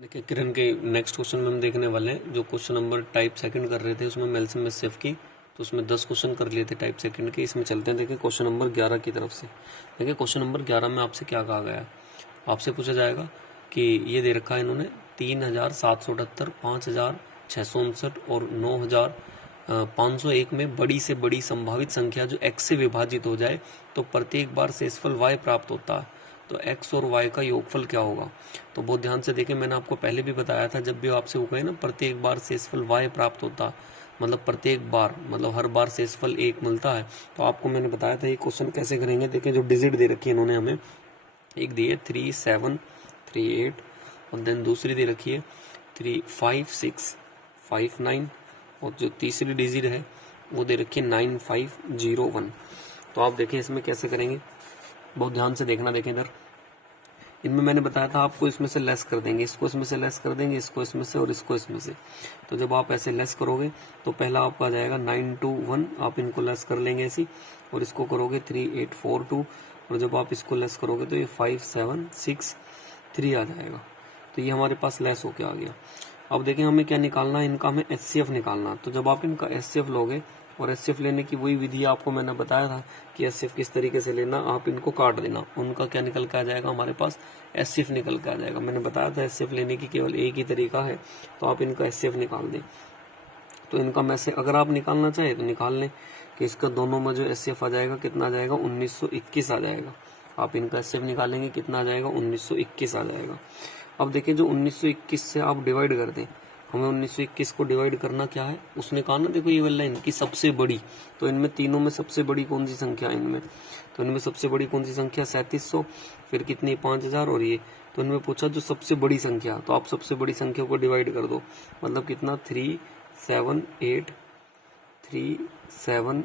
देखिए किरण के next question में हम देखने वाले हैं। जो क्वेश्चन नंबर टाइप सेकंड कर रहे थे उसमें एलसीएम एचसीएफ की, तो उसमें 10 क्वेश्चन कर लिए थे टाइप सेकंड के। इसमें चलते हैं देखिए क्वेश्चन नंबर 11 की तरफ से। देखिए क्वेश्चन नंबर 11 में आपसे क्या कहा गया है। आपसे पूछा जाएगा कि ये दे रखा है इन्होंने 3778, 5659 और 9501 में बड़ी से बड़ी संभावित संख्या जो x से विभाजित हो जाए तो प्रत्येक बार शेषफल y प्राप्त होता है। तो x और y का योगफल क्या होगा। तो बहुत ध्यान से देखें, मैंने आपको पहले भी बताया था, जब भी आपसे वो कहे ना प्रत्येक बार शेषफल y प्राप्त होता, मतलब प्रत्येक बार मतलब हर बार शेषफल 1 मिलता है। तो आपको मैंने बताया था ये क्वेश्चन कैसे करेंगे। देखें जो डिजिट दे रखी है इन्होंने हमें, एक दी है 3738 और देन दूसरी दे रखी है 35659 और जो तीसरी डिजिट है वो दे रखी है 9501। तो आप देखें इसमें कैसे करेंगे, बहुत ध्यान से देखना। देखें इधर इनमें मैंने बताया था आपको इसमें से लेस कर देंगे, इसको इसमें से लेस कर देंगे, इसको इसमें से और इसको इसमें से। तो जब आप ऐसे लेस करोगे तो पहला आपका आ जाएगा 921, आप इनको लेस कर लेंगे ऐसी, और इसको करोगे 3842 और जब आप इसको लेस करोगे तो ये 5763 आ जाएगा। तो ये हमारे पास लेस होके आ गया। अब देखें हमें क्या निकालना है, इनका हमें एचसीएफ निकालना। तो जब आप इनका एचसीएफ लोगे, और एचसीएफ लेने की वही विधि आपको मैंने बताया था कि एचसीएफ किस तरीके से लेना, आप इनको काट देना, उनका क्या निकल के आ जाएगा, हमारे पास एचसीएफ निकल के आ जाएगा। मैंने बताया था एचसीएफ लेने की केवल एक ही तरीका है, तो आप इनका एचसीएफ निकाल दें। तो इनका में से अगर आप निकालना चाहे तो निकाल लें कि इसका दोनों में जो एचसीएफ आ जाएगा कितना आ जाएगा, 1921 आ जाएगा। आप इनका एचसीएफ निकालेंगे कितना आ जाएगा, 1921 आ जाएगा। अब देखिए जो 1921 से आप डिवाइड कर दें, हमें 1921 को डिवाइड करना क्या है, उसने कहा ना देखो ये वाला इनकी सबसे बड़ी, तो इनमें तीनों में सबसे बड़ी कौन सी संख्या है इनमें, तो इनमें सबसे बड़ी कौन सी संख्या 3700, फिर कितनी 5000 और ये। तो इनमें पूछा जो सबसे बड़ी संख्या, तो आप सबसे बड़ी संख्या को डिवाइड कर दो, मतलब कितना 378 37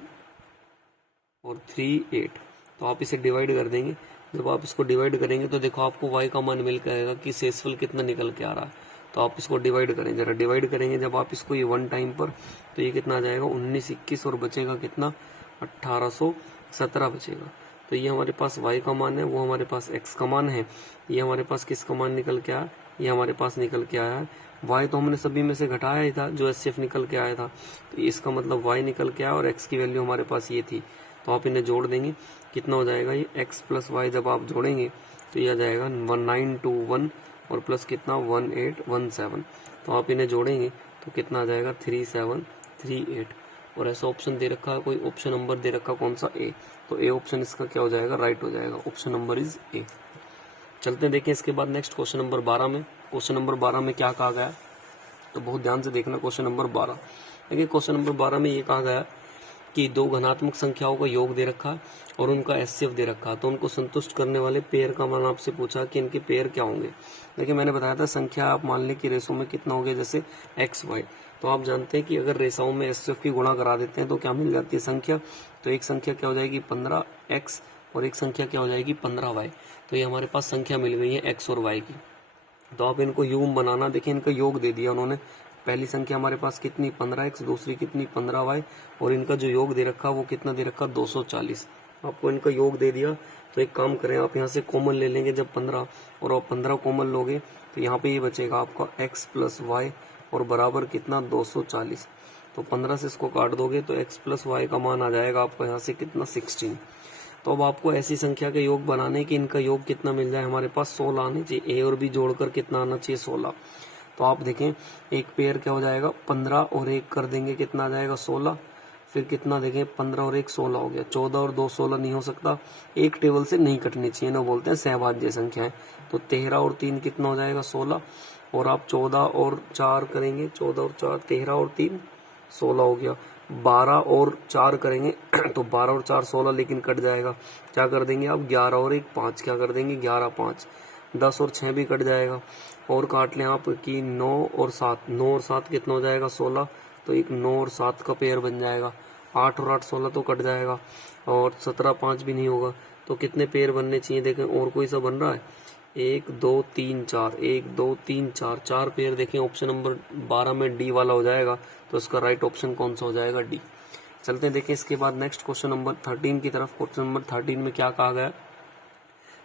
और 38। तो आप इसे डिवाइड कर देंगे। जब आप इसको डिवाइड करेंगे तो देखो आपको y का मान मिल के आएगा कि शेषफल कितना निकल के आ रहा है। तो आप इसको डिवाइड करें, जरा डिवाइड करेंगे जब आप इसको ये वन टाइम पर, तो ये कितना आ जाएगा 1921 और बचेगा कितना 1817 बचेगा। तो ये हमारे पास y का मान है, वो हमारे पास x का मान है। ये हमारे पास किसका मान निकल के आया, ये हमारे पास निकल के आया है y, तो हमने सभी में से घटाया ही था जो एचसीएफ निकल के आया था। तो इसका मतलब y निकल के आया और x की वैल्यू हमारे पास ये थी। तो आप इन्हें जोड़ देंगे, कितना हो जाएगा ये x प्लस वाई, जब आप जोड़ेंगे तो ये आ जाएगा 1921 और प्लस कितना 1817। तो आप इन्हें जोड़ेंगे तो कितना आ जाएगा 3738। और ऐसा ऑप्शन दे रखा है, कोई ऑप्शन नंबर दे रखा कौन सा, ए। तो ए ऑप्शन इसका क्या हो जाएगा, राइट हो जाएगा। Option number is a. चलते हैं देखें इसके बाद नेक्स्ट क्वेश्चन नंबर 12 में। क्वेश्चन नंबर 12 में क्या कहा गया है, तो बहुत ध्यान से देखना। क्वेश्चन नंबर 12 देखिए, क्वेश्चन नंबर 12 में ये कहा गया है कि दो घनात्मक संख्याओं का योग दे रखा है और उनका एचसीएफ दे रखा है, तो उनको संतुष्ट करने वाले पेयर का मान आपसे पूछा कि इनके पेयर क्या होंगे। देखिए मैंने बताया था संख्या आप मान लें कि रेशो में कितना हो गया, जैसे एक्स वाई, तो आप जानते हैं कि अगर रेशाओं में एचसीएफ की गुणा करा देते हैं तो क्या मिल जाती है संख्या। तो एक संख्या क्या हो जाएगी 15x और एक संख्या क्या हो जाएगी 15y। तो ये हमारे पास संख्या मिल गई है x और y की। तो आप इनको योग बनाना, देखिए इनका योग दे दिया उन्होंने। पहली संख्या हमारे पास कितनी 15x, दूसरी कितनी 15y, और इनका जो योग दे रखा वो कितना दे रखा 240। आपको इनका योग दे दिया। तो एक काम करें, आप यहाँ से कॉमन ले लेंगे जब 15, और आप 15 कॉमन लोगे तो यहाँ पे ये बचेगा आपका x प्लस वाई और बराबर कितना 240। तो 15 से इसको काट दोगे तो x प्लस वाई का मान आ जाएगा आपका यहाँ से कितना 16। तो अब आपको ऐसी संख्या के योग बनाने की इनका योग कितना मिल जाए, हमारे पास 16 आने चाहिए। ए और बी जोड़कर कितना आना चाहिए 16। तो आप देखें एक पेयर क्या हो जाएगा 15 और 1 कर देंगे कितना आ जाएगा 16। फिर कितना देखें 15 और 1 16 हो गया। 14 और 2 16 नहीं हो सकता, एक टेबल से नहीं कटनी चाहिए ना, बोलते हैं सहभाज्य संख्याएं। तो 13 और 3 कितना हो जाएगा 16, और आप 14 और 4 करेंगे, 14 और 4 13 और 3 16 हो गया। 12 और 4 करेंगे तो 12 और 4 16, लेकिन कट जाएगा। क्या कर देंगे आप 11 और 1 5, क्या कर देंगे 11 5। 10 और 6 भी कट जाएगा, और काट लें आप कि 9 और 7, 9 और 7 कितना हो जाएगा 16, तो एक 9 और 7 का पेयर बन जाएगा। 8 और 8 16 तो कट जाएगा, और 17 5 भी नहीं होगा। तो कितने पेयर बनने चाहिए देखें, और कोई सा बन रहा है 1 2 3 4, 1 2 3 4, 4 पेयर देखें। ऑप्शन नंबर 12 में डी वाला हो जाएगा, तो इसका राइट ऑप्शन कौन सा हो जाएगा, डी। चलते हैं देखें इसके बाद नेक्स्ट क्वेश्चन नंबर 13 की तरफ। क्वेश्चन नंबर 13 में क्या कहा गया,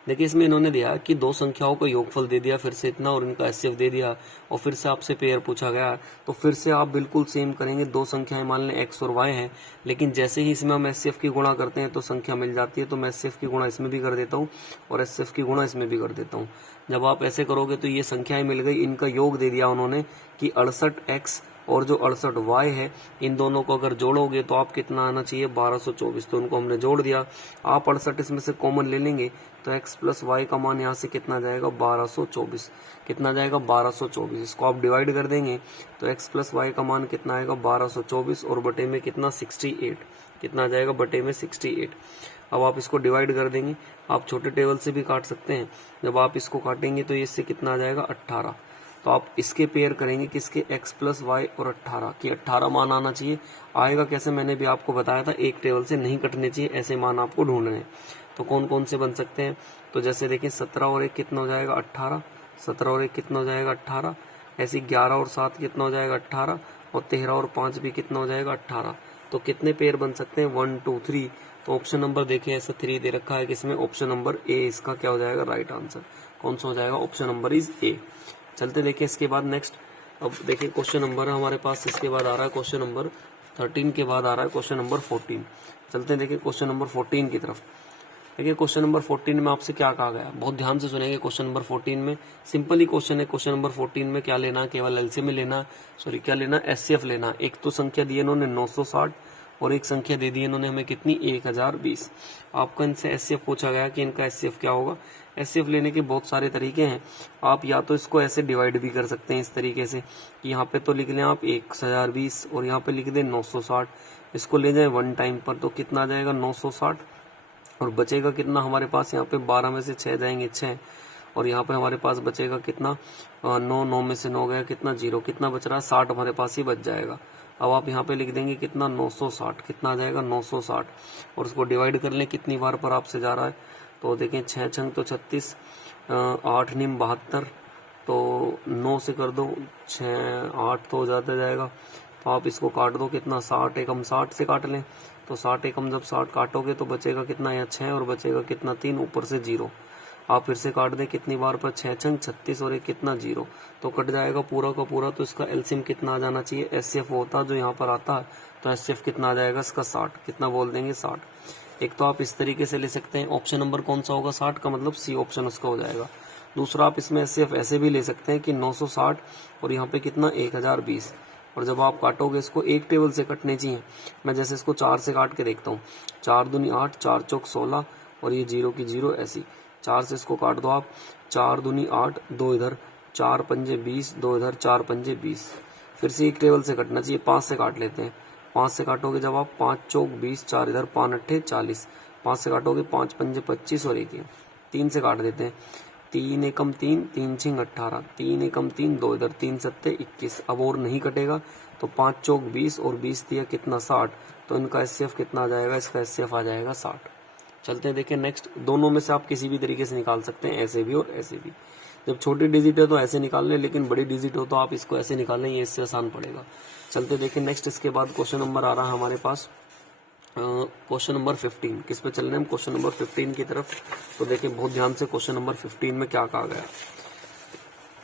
देखिए इसमें इन्होंने दिया कि दो संख्याओं का योगफल दे दिया, फिर से इतना, और इनका एचसीएफ दे दिया, और फिर से आपसे पेयर पूछा गया, तो फिर से आप बिल्कुल सेम करेंगे। दो संख्याएं मान लें एक्स और वाई हैं, लेकिन जैसे ही इसमें हम एचसीएफ की गुणा करते हैं तो संख्या मिल जाती है, तो मैं एचसीएफ की गुणा इसमें भी कर देता हूँ और एचसीएफ की गुणा इसमें भी कर देता हूँ। जब आप ऐसे करोगे तो ये संख्याएं मिल गई, इनका योग दे दिया उन्होंने कि 68x और जो 68y है, इन दोनों को अगर जोड़ोगे तो आप कितना आना चाहिए, 1224। तो उनको हमने जोड़ दिया। आप 68 इसमें से कॉमन ले लेंगे तो x प्लस वाई का मान यहाँ से कितना जाएगा, 1224। कितना जाएगा, 1224। इसको आप डिवाइड कर देंगे तो x प्लस वाई का मान कितना आएगा, 1224, और बटे में कितना, 68। कितना आ जाएगा, बटे में 68। अब आप इसको डिवाइड कर देंगे। आप छोटे टेबल से भी काट सकते हैं। जब आप इसको काटेंगे तो इससे कितना आ जाएगा, 18। तो आप इसके पेयर करेंगे किसके, x प्लस वाई और 18 की। 18 मान आना चाहिए। आएगा कैसे, मैंने भी आपको बताया था, एक टेबल से नहीं कटने चाहिए, ऐसे मान आपको ढूंढने हैं। तो कौन कौन से बन सकते हैं, तो जैसे देखिए 17 और 1 कितना हो जाएगा, 18। 17 और 1 कितना हो जाएगा, 18। ऐसे 11 और 7 कितना हो जाएगा, 18। और 13 और 5 भी कितना हो जाएगा, 18। तो कितने पेयर बन सकते हैं, 1 2 3। तो ऑप्शन नंबर देखिए ऐसा 3 दे रखा है, किसमें, ऑप्शन नंबर ए इसका क्या हो जाएगा, राइट आंसर। कौन सा हो जाएगा, ऑप्शन नंबर इज ए। चलते देखिए इसके बाद नेक्स्ट। अब देखिए क्वेश्चन नंबर हमारे पास, इसके बाद आ रहा है क्वेश्चन नंबर 13 के बाद आ रहा है क्वेश्चन नंबर 14। चलते देखिए क्वेश्चन नंबर 14 की तरफ। देखिए क्वेश्चन नंबर 14 में आपसे क्या कहा गया, बहुत ध्यान से सुनेंगे। क्वेश्चन नंबर 14 में सिंपल ही क्वेश्चन है। क्वेश्चन नंबर 14 में क्या लेना, केवल एलसीएम में लेना, सॉरी क्या लेना, एचसीएफ लेना। एक तो संख्या दी इन्होंने 960 और एक संख्या दे दी इन्होंने हमें कितनी, 1020। आपको इनसे एचसीएफ पूछा गया कि इनका एचसीएफ क्या होगा। एचसीएफ लेने के बहुत सारे तरीके हैं। आप या तो इसको ऐसे डिवाइड भी कर सकते हैं इस तरीके से कि यहाँ पे तो लिख लें आप 1020 और यहाँ पे लिख दें 960। इसको ले जाए वन टाइम पर तो कितना आ जाएगा, 960। और बचेगा कितना हमारे पास, यहाँ पे 12 में से 6 जाएंगे 6, और यहाँ पे हमारे पास बचेगा कितना, 9, 9 में से 9 गया कितना, 0। कितना बच रहा है, 60 हमारे पास ही बच जाएगा। अब आप यहाँ पे लिख देंगे कितना, 960। कितना आ जाएगा, 960। और उसको डिवाइड कर लें कितनी बार पर आपसे जा रहा है, तो देखें 6 छंग तो 36, 8 निम 72, तो 9 से कर दो 6 8 तो जाता जाएगा। तो आप इसको काट दो कितना, 60 एकम 60 से काट लें तो 60 एकम जब 60 काटोगे तो बचेगा कितना, यहाँ 6 और बचेगा कितना, 3, ऊपर से 0। आप फिर से काट दें कितनी बार पर, 6 छंग 36 और एक कितना, 0। तो कट जाएगा पूरा का पूरा। तो इसका एलसीएम कितना आ जाना चाहिए, एचसीएफ होता जो यहाँ पर आता है तो एचसीएफ कितना आ जाएगा इसका, 60। कितना बोल देंगे, 60। एक तो आप इस तरीके से ले सकते हैं। ऑप्शन नंबर कौन सा होगा, 60 का मतलब सी ऑप्शन उसका हो जाएगा। दूसरा आप इसमें एचसीएफ ऐसे भी ले सकते हैं कि 960 और यहाँ पे कितना, 1020। और जब आप काटोगे इसको एक टेबल से कटने चाहिए। मैं जैसे इसको 4 से काट के देखता हूँ, 4 दूनी 8, 4 चौक 16 और ये 0 की 0 ऐसी। 4 से इसको काट दो आप, 4 दूनी 8, 2 इधर, 4 पंजे 20, 2 इधर, 4 पंजे 20। फिर से एक टेबल से कटना चाहिए, 5 से काट लेते हैं। 5 से काटोगे जब आप, 5 चौक 20, 4 इधर, 5 अट्ठे 40। 5 से काटोगे 5 पंजे 25 और एक 3 से काट देते हैं, 3 एकम 3, 3 छिंग 18, 3 एकम 3, 2 इधर, 3 सत्ते 21। अब और नहीं कटेगा तो 5 चौक 20 और 20 दिया कितना, 60। तो इनका एचसीएफ कितना आ जाएगा, इसका एचसीएफ आ जाएगा 60। चलते हैं देखिए नेक्स्ट। दोनों में से आप किसी भी तरीके से निकाल सकते हैं, ऐसे भी और ऐसे भी। जब छोटी डिजिट है तो ऐसे निकाल लें, लेकिन बड़ी डिजिट हो तो आप इसको ऐसे निकाल लें, ये इससे आसान पड़ेगा। चलते देखिए नेक्स्ट। इसके बाद क्वेश्चन नंबर आ रहा है हमारे पास क्वेश्चन नंबर 15। किस पे चल रहे हैं हम, क्वेश्चन नंबर 15 की तरफ। तो देखिए बहुत ध्यान से क्वेश्चन नंबर 15 में क्या कहा गया।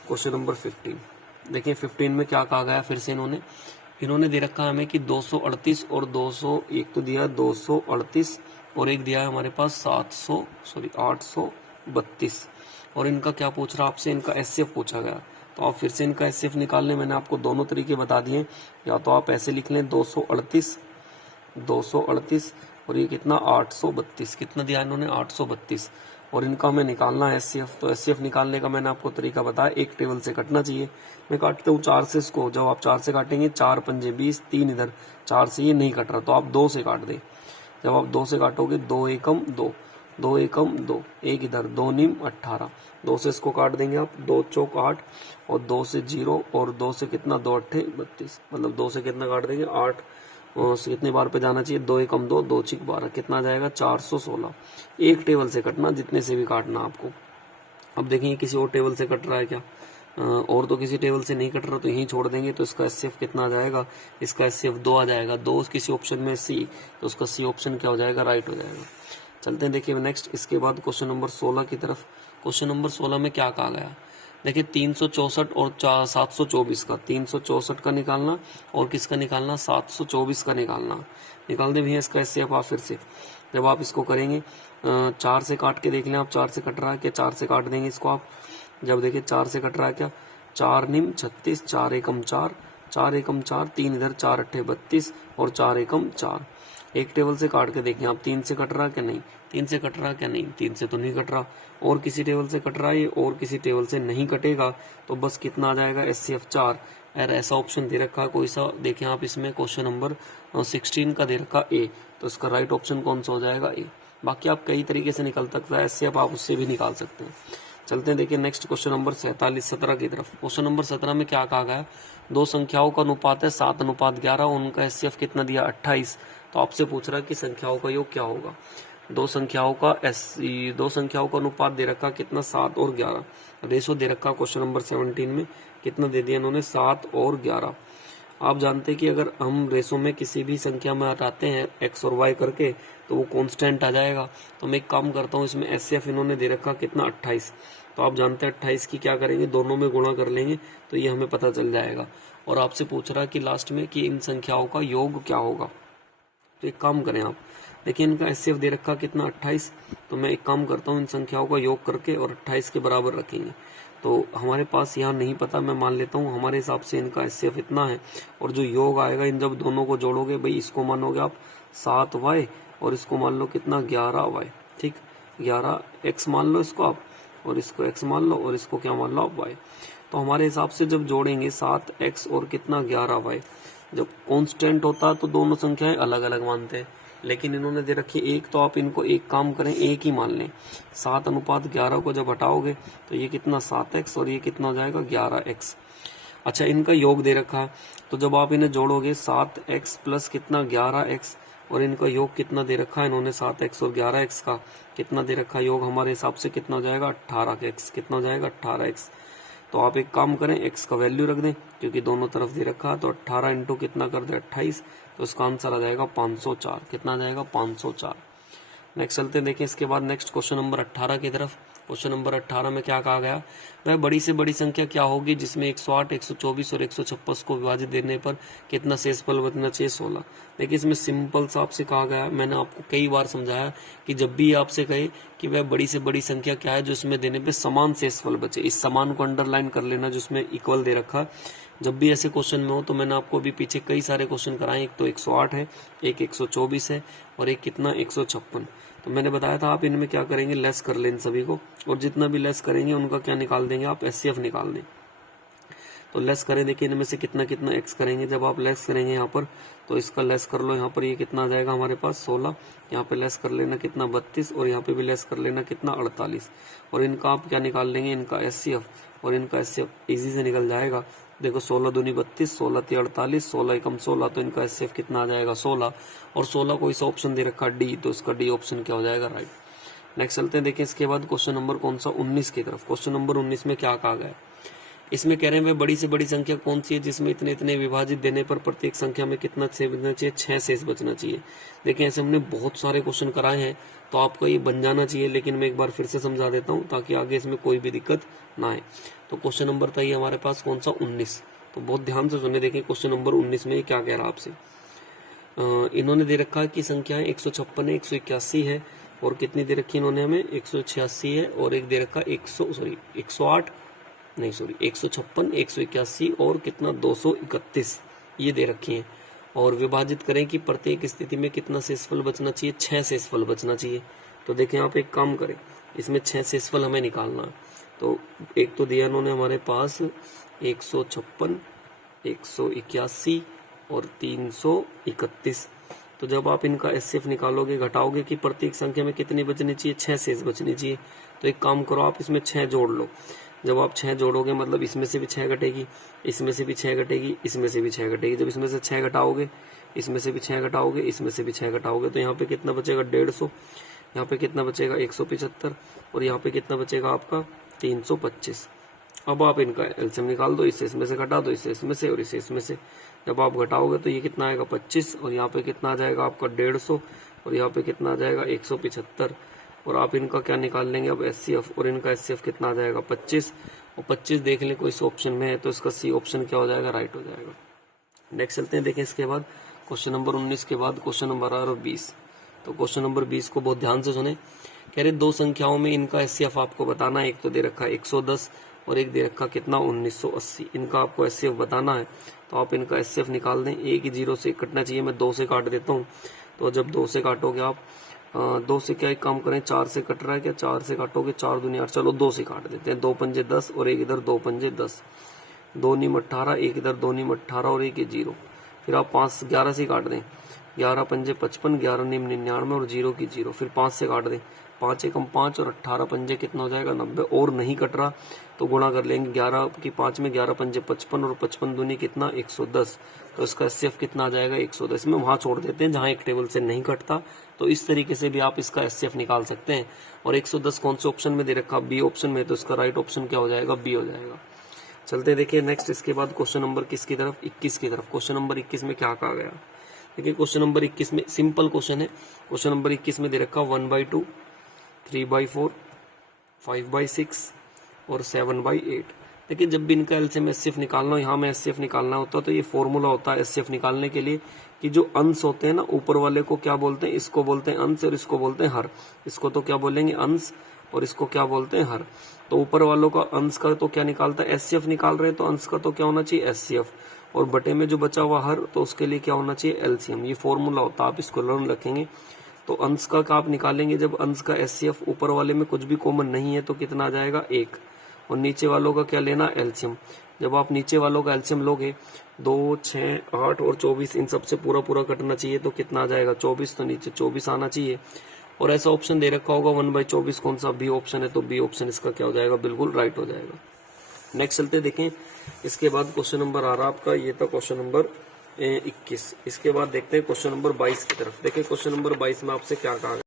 क्वेश्चन नंबर 15 देखिए 15 में क्या कहा गया। फिर से इन्होंने दे रखा है हमें कि 238 और 200, एक तो दिया 238 और एक दिया है हमारे पास 832। और इनका क्या पूछ रहा है आपसे, इनका एचसीएफ पूछा गया। तो आप फिर से इनका एचसीएफ निकाल लें। मैंने आपको दोनों तरीके बता दिए। या तो आप ऐसे लिख लें 238 और ये कितना, 832। कितना दिया इन्होंने, 832। और इनका हमें निकालना है एचसीएफ। तो एचसीएफ निकालने का मैंने आपको तरीका बताया, एक टेबल से कटना चाहिए। मैं काटता हूँ 4 से इसको। जब आप 4 से काटेंगे, 4 पंजे 20, 3 इधर, 4 से ये नहीं कट रहा तो आप 2 से काट दें। जब आप 2 से काटोगे, 2 एकम 2, 2 एकम 2, एक इधर, 2 निम 18। 2 से इसको काट देंगे आप, 2 चौक 8 और 2 से 0 और 2 से कितना, 2 अट्ठे 32। मतलब 2 से कितना काट देंगे, 8 और कितने बार पे जाना चाहिए, 2 एकम 2, 2 छिक 12। कितना जाएगा, 416। एक टेबल से कटना, जितने से भी काटना आपको। अब देखेंगे किसी और टेबल से कट रहा है क्या, और तो किसी टेबल से नहीं कट रहा तो यहीं छोड़ देंगे। तो इसका एचसीएफ कितना आ जाएगा, इसका एचसीएफ 2 आ जाएगा। 2 किसी ऑप्शन में सी, तो उसका सी ऑप्शन क्या हो जाएगा, राइट हो जाएगा। चलते हैं देखिए नेक्स्ट, इसके बाद क्वेश्चन नंबर 16 की तरफ। क्वेश्चन नंबर 16 में क्या कहा गया, देखिए 364 और 724 का, 364 का निकालना और किसका निकालना, 724 का निकालना। निकाल दे भैया इसका एचसीएफ आप फिर से। जब आप इसको करेंगे 4 से काट के देख लें आप, 4 से कट रहा है क्या, 4 से काट देंगे इसको आप। जब देखिए 4 से कट रहा है क्या, 4 निम 36, 4 एकम 4, 4 एकम 4, 3 इधर, 4 अट्ठे 32 और 4 एकम 4। एक टेबल से काट के देखें आप, 3 से कट रहा क्या, नहीं 3 से कट रहा क्या, नहीं 3 से तो नहीं कट रहा। और किसी टेबल से कट रहा है, और किसी टेबल से नहीं कटेगा, तो बस कितना आ जाएगा, एचसीएफ 4। अगर ऐसा ऑप्शन दे रखा है कोई सा, देखें आप इसमें क्वेश्चन नंबर 16 का दे रखा ए, तो इसका राइट ऑप्शन कौन सा हो जाएगा, ए। बाकी आप कई तरीके से निकल सकता है एचसीएफ, आप उससे भी निकाल सकते हैं। चलते हैं देखिए नेक्स्ट क्वेश्चन नंबर 17 की तरफ। क्वेश्चन नंबर 17 में क्या कहा गया, दो संख्याओं का अनुपात है 7:11, उनका एचसीएफ कितना दिया, 28। तो आपसे पूछ रहा है कि संख्याओं का योग क्या होगा। दो संख्याओं का अनुपात दे रखा कितना, 7 और 11। रेशो दे रखा क्वेश्चन नंबर 17 में कितना दे दिया इन्होंने, 7 और 11। आप जानते हैं कि अगर हम रेशो में किसी भी संख्या में हटाते हैं x और y करके, तो वो कांस्टेंट आ जाएगा। तो मैं एक काम करता हूँ, इसमें एचसीएफ इन्होंने दे रखा कितना, 28। तो आप जानते हैं 28 की क्या करेंगे, दोनों में गुणा कर लेंगे तो ये हमें पता चल जाएगा। और आपसे पूछ रहा है कि लास्ट में कि इन संख्याओं का योग क्या होगा। तो एक काम करें आप, देखिए इनका एचसीएफ दे रखा कितना, 28। तो मैं एक काम करता हूँ, इन संख्याओं का योग करके और 28 के बराबर रखेंगे। तो हमारे पास यहाँ नहीं पता, मैं मान लेता हूँ हमारे हिसाब से इनका एचसीएफ इतना है, और जो योग आएगा इन जब दोनों को जोड़ोगे, भाई इसको मानोगे आप 7y और इसको मान लो कितना, 11y। ठीक, 11x मान लो इसको आप, और इसको x मान लो, और इसको क्या मान लो आप, y। तो हमारे हिसाब से जब जोड़ेंगे 7x और कितना, 11y, जब कांस्टेंट होता तो दोनों संख्याएं अलग अलग मानते हैं, लेकिन इन्होंने दे रखी एक, तो आप इनको एक काम करें, एक ही मान लें। 7:11 को जब हटाओगे तो ये कितना, 7x, और ये कितना हो जाएगा, 11x। अच्छा, इनका योग दे रखा है, तो जब आप इन्हें जोड़ोगे 7x प्लस कितना, 11x, और इनका योग कितना दे रखा है इन्होंने, 7x और 11x का कितना दे रखा है योग, हमारे हिसाब से कितना हो जाएगा, 18x। कितना हो जाएगा, 18x। तो आप एक काम करें, x का वैल्यू रख दें क्योंकि दोनों तरफ दे रखा है, तो 18 इंटू कितना कर दे, 28। तो इसका आंसर आ जाएगा 504। कितना आ जाएगा, 504। नेक्स्ट चलते हैं, देखें इसके बाद नेक्स्ट क्वेश्चन नंबर 18 की तरफ। क्वेश्चन नंबर 18 में क्या कहा गया, वह बड़ी से बड़ी संख्या क्या होगी जिसमें 108, 124 और 156 को विभाजित देने पर कितना शेषफल बचना चाहिए, 16। देखिए इसमें सिंपल सा आपसे कहा गया है, मैंने आपको कई बार समझाया कि जब भी आपसे कहे कि वह बड़ी से बड़ी संख्या क्या है जो इसमें देने पे समान शेषफल बचे, इस समान को अंडरलाइन कर लेना जो इसमें इक्वल दे रखा। जब भी ऐसे क्वेश्चन में हो, तो मैंने आपको अभी पीछे कई सारे क्वेश्चन कराए, एक तो 108 है, एक 124 है, और एक कितना, 156। तो मैंने बताया था आप इनमें क्या करेंगे, लेस कर लें इन सभी को, और जितना भी लेस करेंगे उनका क्या निकाल देंगे आप, एचसीएफ निकाल दें। तो लेस करें, देखिए इनमें से कितना कितना x करेंगे, जब आप लेस करेंगे यहाँ पर, तो इसका लेस कर लो यहाँ पर, ये कितना आ जाएगा हमारे पास, 16। यहाँ पे लेस कर लेना कितना, 32, और यहाँ पे भी लेस कर लेना कितना, 48। और इनका आप क्या निकाल लेंगे, इनका एचसीएफ, और इनका एचसीएफ इजी से निकल जाएगा। देखो 16 दूनी 32, 16 × 48, 16 एकम 16, तो इनका एचसीएफ कितना आ जाएगा, 16। और 16 को इस ऑप्शन दे रखा डी, तो इसका डी ऑप्शन क्या हो जाएगा, राइट। नेक्स्ट चलते हैं, देखिए इसके बाद क्वेश्चन नंबर कौन सा, 19 की तरफ। क्वेश्चन नंबर 19 में क्या कहा गया, इसमें कह रहे हैं वे बड़ी से बड़ी संख्या कौन सी है जिसमें इतने इतने विभाजित देने पर प्रत्येक संख्या में कितना शेष बचना चाहिए, 6 शेष बचना चाहिए। देखिए ऐसे हमने बहुत सारे क्वेश्चन कराए हैं, तो आपको ये बन जाना चाहिए, लेकिन मैं एक बार फिर से समझा देता हूँ ताकि आगे इसमें कोई भी दिक्कत ना आए। तो क्वेश्चन नंबर था ये हमारे पास कौन सा, 19। तो बहुत ध्यान से सुने, देखिए क्वेश्चन नंबर 19 में ये क्या कह रहा है आपसे। इन्होंने दे रखा है कि संख्याएं 156 है, 181 है, और कितनी दे रखी इन्होंने हमें, 186 है, और एक दे रखा 108 नहीं सॉरी 156, 181 और कितना 231 ये दे रखी हैं। और विभाजित करें कि प्रत्येक स्थिति में कितना शेषफल बचना चाहिए, 6 शेषफल बचना चाहिए। तो देखें आप एक काम करें, इसमें 6 शेषफल हमें निकालना है। तो एक तो दिया इन्होंने हमारे पास 156, 181 और 331। तो जब आप इनका एचसीएफ निकालोगे, घटाओगे कि प्रत्येक संख्या में कितनी बचनी चाहिए, 6 शेष बचनी चाहिए। तो एक काम करो, आप इसमें 6 जोड़ लो। जब आप 6 जोड़ोगे मतलब इसमें से भी 6 घटेगी, इसमें से भी 6 घटेगी, इसमें से भी 6 घटेगी। जब इसमें से 6 घटाओगे, इसमें से भी 6 घटाओगे, इसमें से भी 6 घटाओगे, तो यहाँ पे कितना बचेगा 150, यहाँ पे कितना बचेगा 175, और यहाँ पे कितना बचेगा आपका 325। अब आप इनका एलसीएम निकाल दो, इससे इसमें से घटा दो, इससे इसमें से और इससे इसमें से। जब आप घटाओगे तो ये कितना आएगा 25, और यहाँ पे कितना आ जाएगा आपका 150, और यहाँ पे कितना आ जाएगा 175, और आप इनका क्या निकाल लेंगे अब एचसीएफ, और इनका एचसीएफ कितना आ जाएगा 25, और 25 देख लें कोई इस ऑप्शन में है तो इसका सी ऑप्शन क्या हो जाएगा, राइट हो जाएगा। नेक्स्ट चलते हैं, देखें इसके बाद क्वेश्चन नंबर 19 के बाद क्वेश्चन नंबर आ रहा है 20। तो क्वेश्चन नंबर 20 को बहुत ध्यान से सुने। कह रहे दो संख्याओं में इनका एचसीएफ आपको बताना है, एक तो दे रखा है 110 और एक दे रखा कितना 1980, इनका आपको एचसीएफ बताना है। तो आप इनका एचसीएफ निकाल दें, एक ही 0 से कटना चाहिए, मैं 2 से काट देता हूँ। तो जब 2 से काटोगे आप 2 से क्या एक काम करें, 4 से कट रहा है क्या, 4 से काटोगे 4 दूनी 8, चलो 2 से काट देते हैं, 2 पंजे 10 और एक इधर 2 पंजे 10, 2 नीम 18, एक इधर 2 नीम 18 और एक 0। फिर आप 5 11 से काट दें, 11 पंजे 55, 11 नीम 99 और 0 की 0, फिर 5 से काट दें, 5 एकम 5 और 18 पंजे कितना हो जाएगा 90, और नहीं कट रहा तो गुणा कर लेंगे 11 की 5 में, 11 पंजे 55 और 55 दूनी कितना 110, तो इसका एचसीएफ कितना आ जाएगा 110। में वहां छोड़ देते हैं जहां एक टेबल से नहीं कटता, तो इस तरीके से भी आप इसका एचसीएफ निकाल सकते हैं। और 110 कौन से ऑप्शन में दे रखा, बी ऑप्शन में, तो इसका राइट ऑप्शन क्या हो जाएगा, बी हो जाएगा। चलते देखिए नेक्स्ट, इसके बाद क्वेश्चन नंबर किसकी तरफ, 21 की तरफ। क्वेश्चन नंबर 21 में क्या कहा गया, देखिए क्वेश्चन नंबर 21 में सिंपल क्वेश्चन है। क्वेश्चन नंबर 21 में दे रखा 1/2, 3/4, 5/6 और 7/8। देखिए जब भी इनका एलसीएम एचसीएफ निकालना हो, यहाँ में एचसीएफ निकालना होता है तो ये फॉर्मूला होता है एचसीएफ निकालने के लिए कि जो अंश होते हैं ना ऊपर वाले को क्या बोलते हैं, इसको बोलते हैं अंश और इसको बोलते हैं हर। इसको तो क्या बोलेंगे अंश और इसको क्या बोलते हैं हर। तो ऊपर वालों का अंश का तो क्या निकालता है एचसीएफ निकाल रहे हैं, तो अंश का तो क्या होना चाहिए एचसीएफ, और बटे में जो बचा हुआ हर तो उसके लिए क्या होना चाहिए एलसीएम। ये फॉर्मूला होता है, आप इसको लर्न रखेंगे। तो अंश का आप निकालेंगे जब अंश का एचसीएफ ऊपर वाले में कुछ भी कॉमन नहीं है तो कितना आ जाएगा 1, और नीचे वालों का क्या लेना एलसीएम। जब आप नीचे वालों का एलसीएम लोगे 2, 6, 8 और 24, इन सबसे पूरा पूरा कटना चाहिए तो कितना आ जाएगा 24, तो नीचे 24 आना चाहिए। और ऐसा ऑप्शन दे रखा होगा 1/24, कौन सा बी ऑप्शन है, तो बी ऑप्शन इसका क्या हो जाएगा, बिल्कुल राइट हो जाएगा। नेक्स्ट चलते देखें, इसके बाद क्वेश्चन नंबर आ रहा आपका, ये था क्वेश्चन नंबर 21। इसके बाद देखते हैं क्वेश्चन नंबर 22 की तरफ। देखिए क्वेश्चन नंबर 22 में आपसे क्या कहा गया।